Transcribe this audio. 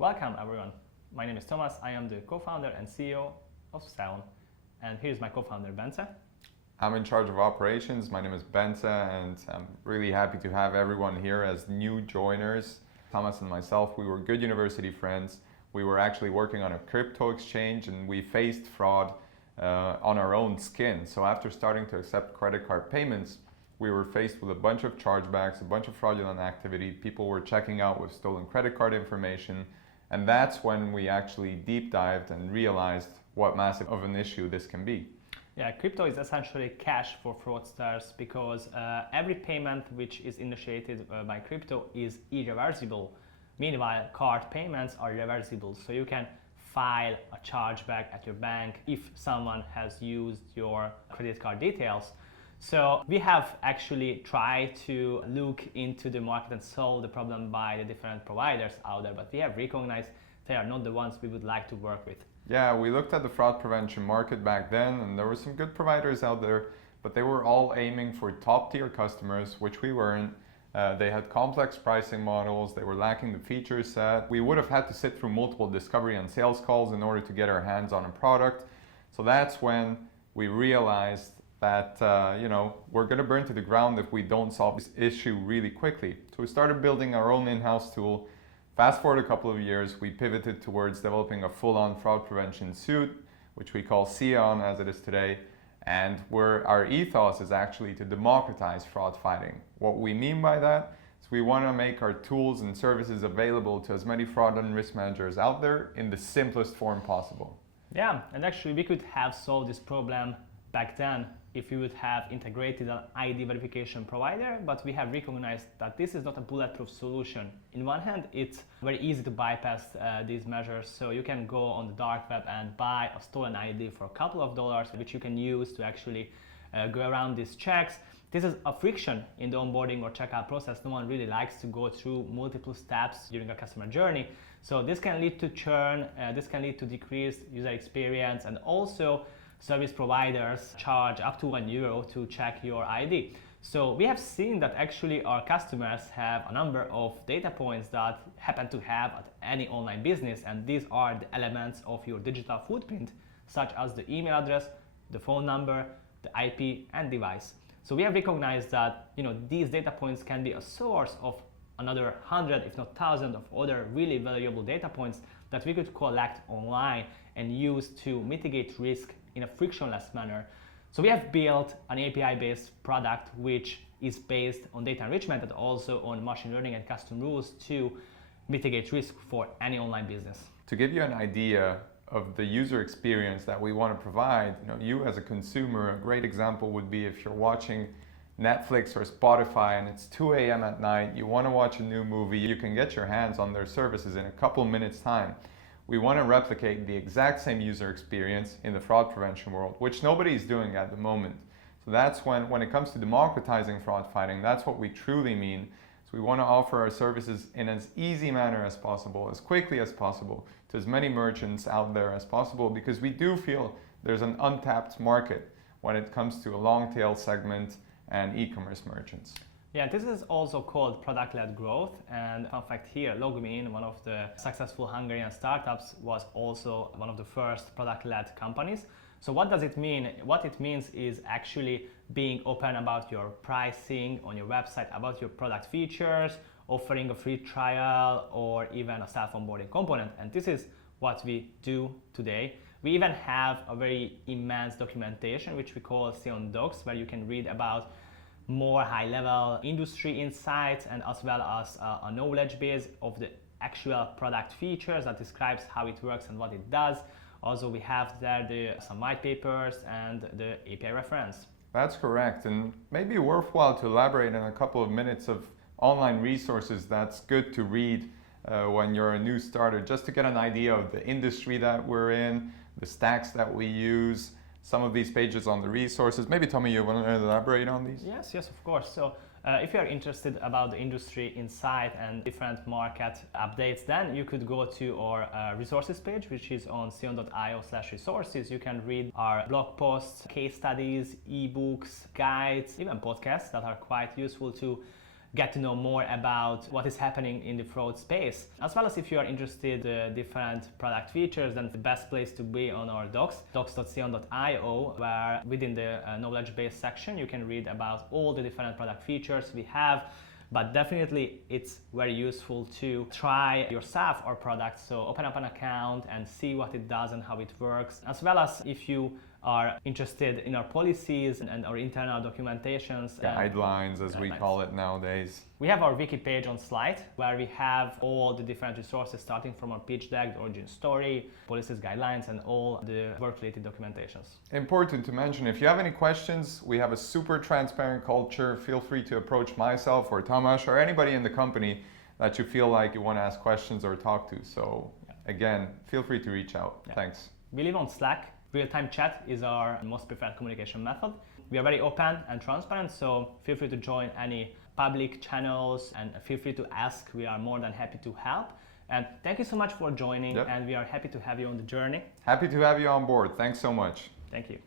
Welcome everyone. My name is Tamas. I am the co-founder and CEO of SEON. And here's my co-founder, Bence. I'm in charge of operations. My name is Bence, and I'm really happy to have everyone here as new joiners. Tamas and myself, we were good university friends. We were actually working on a crypto exchange and we faced fraud on our own skin. So after starting to accept credit card payments, we were faced with a bunch of chargebacks, a bunch of fraudulent activity. People were checking out with stolen credit card information. And that's when we actually deep dived and realized what massive of an issue this can be. Yeah, crypto is essentially cash for fraudsters because every payment which is initiated by crypto is irreversible. Meanwhile, card payments are reversible, so you can file a chargeback at your bank if someone has used your credit card details. So we have actually tried to look into the market and solve the problem by the different providers out there, but we have recognized they are not the ones we would like to work with. Yeah, we looked at the fraud prevention market back then, and there were some good providers out there, but they were all aiming for top tier customers, which we weren't. They had complex pricing models, they were lacking the feature set. We would have had to sit through multiple discovery and sales calls in order to get our hands on a product. So that's when we realized that we're going to burn to the ground if we don't solve this issue really quickly. So we started building our own in-house tool. Fast forward a couple of years, we pivoted towards developing a full-on fraud prevention suite, which we call SEON as it is today, and where our ethos is actually to democratize fraud fighting. What we mean by that is we want to make our tools and services available to as many fraud and risk managers out there in the simplest form possible. Yeah, and actually we could have solved this problem back then if we would have integrated an ID verification provider, but we have recognized that this is not a bulletproof solution. In one hand, it's very easy to bypass these measures, so you can go on the dark web and buy a stolen ID for a couple of dollars, which you can use to actually go around these checks. This is a friction in the onboarding or checkout process. No one really likes to go through multiple steps during a customer journey. So this can lead to churn, this can lead to decreased user experience, and also service providers charge up to €1 to check your ID. So we have seen that actually our customers have a number of data points that happen to have at any online business, and these are the elements of your digital footprint, such as the email address, the phone number, the IP and device. So we have recognized that these data points can be a source of another 100, if not 1,000 of other really valuable data points that we could collect online and use to mitigate risk in a frictionless manner. So we have built an API-based product which is based on data enrichment and also on machine learning and custom rules to mitigate risk for any online business. To give you an idea of the user experience that we want to provide, you as a consumer, a great example would be if you're watching Netflix or Spotify and it's 2 a.m. at night, you want to watch a new movie, you can get your hands on their services in a couple minutes time. We want to replicate the exact same user experience in the fraud prevention world, which nobody is doing at the moment. So that's when it comes to democratizing fraud fighting, that's what we truly mean. So we want to offer our services in as easy manner as possible, as quickly as possible, to as many merchants out there as possible, because we do feel there's an untapped market when it comes to a long tail segment and e-commerce merchants. Yeah, this is also called product-led growth, and fun fact here, Logmein, one of the successful Hungarian startups, was also one of the first product-led companies. So what does it mean? What it means is actually being open about your pricing on your website, about your product features, offering a free trial or even a self-onboarding component, and this is what we do today. We even have a very immense documentation which we call SEON Docs, where you can read about more high-level industry insights and as well as a knowledge base of the actual product features that describes how it works and what it does. Also, we have there some white papers and the API reference. That's correct, and maybe worthwhile to elaborate in a couple of minutes of online resources that's good to read when you're a new starter, just to get an idea of the industry that we're in, the stacks that we use, some of these pages on the resources. Maybe Tommy, you want to elaborate on these? Yes, of course. So if you are interested about the industry insight and different market updates, then you could go to our resources page, which is on seon.io/resources. You can read our blog posts, case studies, ebooks, guides, even podcasts that are quite useful to get to know more about what is happening in the fraud space. As well as if you are interested in different product features, then the best place to be on our docs, docs.seon.io, where within the knowledge base section you can read about all the different product features we have. But definitely it's very useful to try yourself our product. So open up an account and see what it does and how it works. As well as if you are interested in our policies and our internal documentations. Guidelines, as we call it nowadays. We have our wiki page on Slide, where we have all the different resources, starting from our pitch deck, the origin story, policies, guidelines, and all the work-related documentations. Important to mention, if you have any questions, we have a super transparent culture. Feel free to approach myself or Tamas or anybody in the company that you feel like you want to ask questions or talk to. So again, feel free to reach out. Thanks. We live on Slack. Real-time chat is our most preferred communication method. We are very open and transparent, so feel free to join any public channels and feel free to ask. We are more than happy to help. And thank you so much for joining, and we are happy to have you on the journey. Happy to have you on board. Thanks so much. Thank you.